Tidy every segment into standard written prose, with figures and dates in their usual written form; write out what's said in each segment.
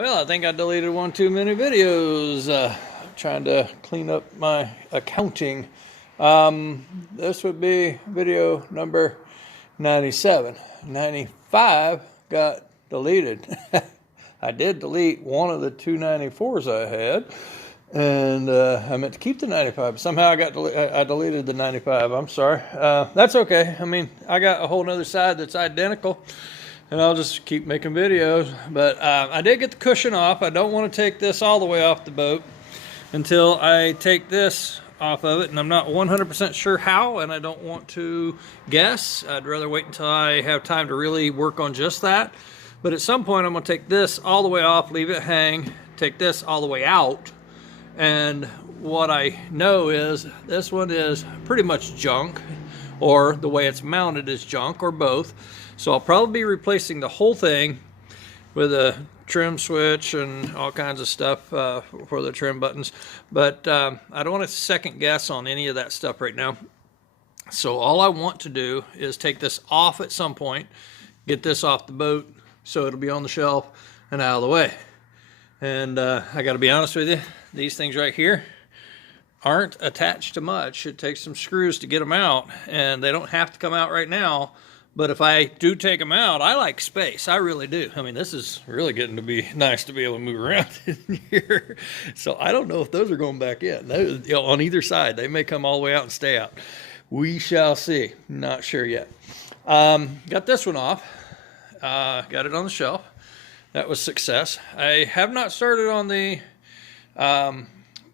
Well, I think I deleted one too many videos. Trying to clean up my accounting. This would be video number 97. 95 got deleted. I did delete one of the 294s I had, and I meant to keep the 95. But somehow I deleted the 95. I'm sorry. That's okay. I mean, I got a whole nother side that's identical, and I'll just keep making videos. But I did get the cushion off. I don't want to take this all the way off the boat until I take this off of it, and I'm not 100% sure how, and I don't want to guess. I'd rather wait until I have time to really work on just that. But at some point I'm going to take this all the way off, leave it hang, take this all the way out, and what I know is this one is pretty much junk, or the way it's mounted is junk, or both. So I'll probably be replacing the whole thing with a trim switch and all kinds of stuff for the trim buttons. But I don't want to second guess on any of that stuff right now. So all I want to do is take this off at some point, get this off the boat so it'll be on the shelf and out of the way. And I got to be honest with you, these things right here aren't attached to much. It takes some screws to get them out, and they don't have to come out right now. But if I do take them out, I like space. I really do. I mean, this is really getting to be nice to be able to move around in here. So I don't know if those are going back in. Those, you know, on either side, they may come all the way out and stay out. We shall see. Not sure yet. Got this one off. Got it on the shelf. That was success. I have not started on the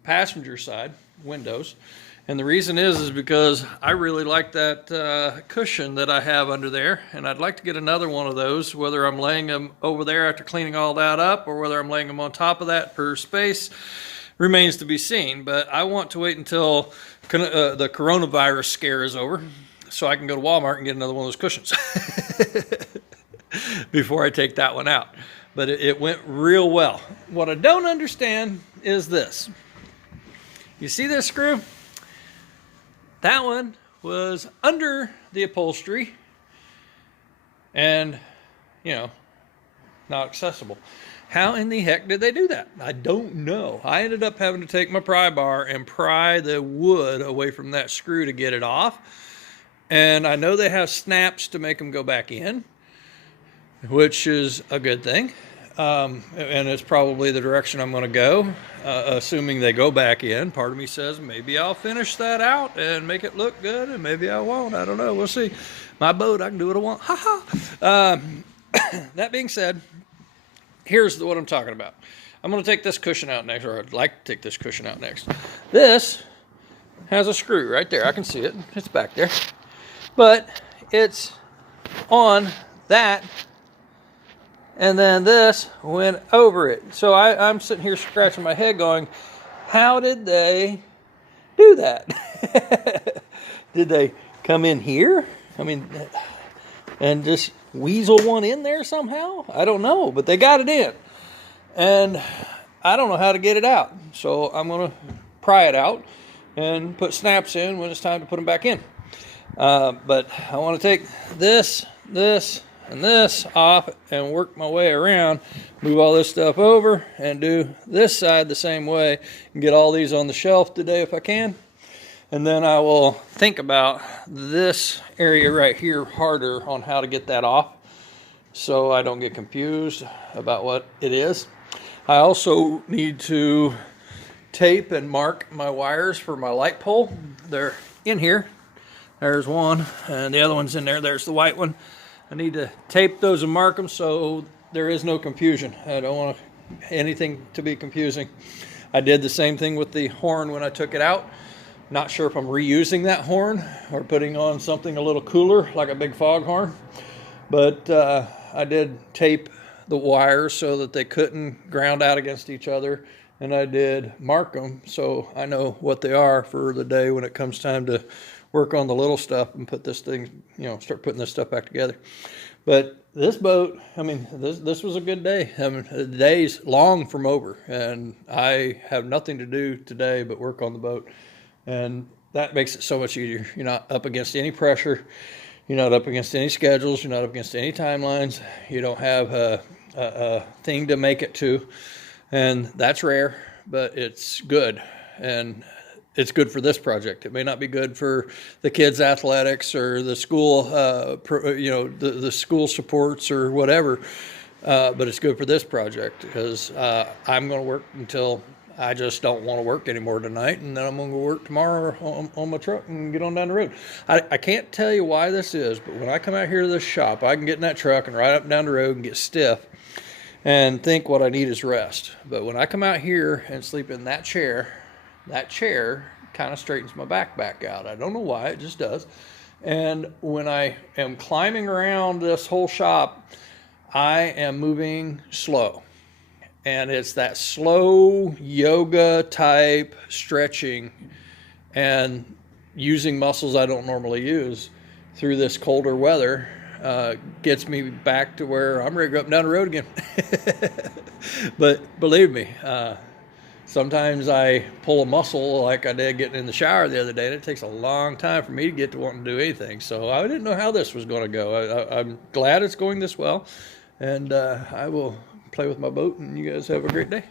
passenger side windows. And the reason is because I really like that cushion that I have under there, and I'd like to get another one of those, whether I'm laying them over there after cleaning all that up or whether I'm laying them on top of that for space remains to be seen. But I want to wait until the coronavirus scare is over so I can go to Walmart and get another one of those cushions before I take that one out. But it went real well. What I don't understand is this. You see this screw? That one was under the upholstery and, you know, not accessible. How in the heck did they do that? I don't know. I ended up having to take my pry bar and pry the wood away from that screw to get it off. And I know they have snaps to make them go back in, which is a good thing. And it's probably the direction I'm going to go, assuming they go back in. Part of me says maybe I'll finish that out and make it look good, and maybe I won't. I don't know. We'll see. My boat, I can do what I want. Ha ha. That being said, here's what I'm talking about. I'm going to take this cushion out next, or I'd like to take this cushion out next. This has a screw right there. I can see it. It's back there. But it's on that, and then this went over it. So I'm sitting here scratching my head going, how did they do that? Did they come in here? I mean, and just weasel one in there somehow? I don't know, but they got it in. And I don't know how to get it out. So I'm going to pry it out and put snaps in when it's time to put them back in. But I want to take this, and this off and work my way around, move all this stuff over and do this side the same way and get all these on the shelf today if I can. And then I will think about this area right here harder on how to get that off so I don't get confused about what it is. I also need to tape and mark my wires for my light pole. They're in here. There's one, and the other one's in there. There's the white one. I need to tape those and mark them so there is no confusion. I don't want anything to be confusing. I did the same thing with the horn when I took it out. Not sure if I'm reusing that horn or putting on something a little cooler like a big foghorn. But I did tape the wires so that they couldn't ground out against each other. And I did mark them so I know what they are for the day when it comes time to work on the little stuff and put this thing, start putting this stuff back together. But this boat, I mean, this was a good day. I mean, the day's long from over, and I have nothing to do today but work on the boat. And that makes it so much easier. You're not up against any pressure. You're not up against any schedules. You're not up against any timelines. You don't have a thing to make it to, and that's rare, but it's good, and it's good for this project. It may not be good for the kids' athletics or the school, the school supports or whatever, but it's good for this project because I'm going to work until I just don't want to work anymore tonight, and then I'm going to go work tomorrow on my truck and get on down the road. I can't tell you why this is, but when I come out here to this shop, I can get in that truck and ride up and down the road and get stiff and think what I need is rest. But when I come out here and sleep in that chair kind of straightens my back out. I don't know why, it just does. And when I am climbing around this whole shop, I am moving slow. And it's that slow yoga type stretching and using muscles I don't normally use through this colder weather gets me back to where I'm ready to go up and down the road again. But believe me, sometimes I pull a muscle like I did getting in the shower the other day, and it takes a long time for me to get to wanting to do anything. So I didn't know how this was going to go. I'm glad it's going this well, and I will play with my boat, and you guys have a great day.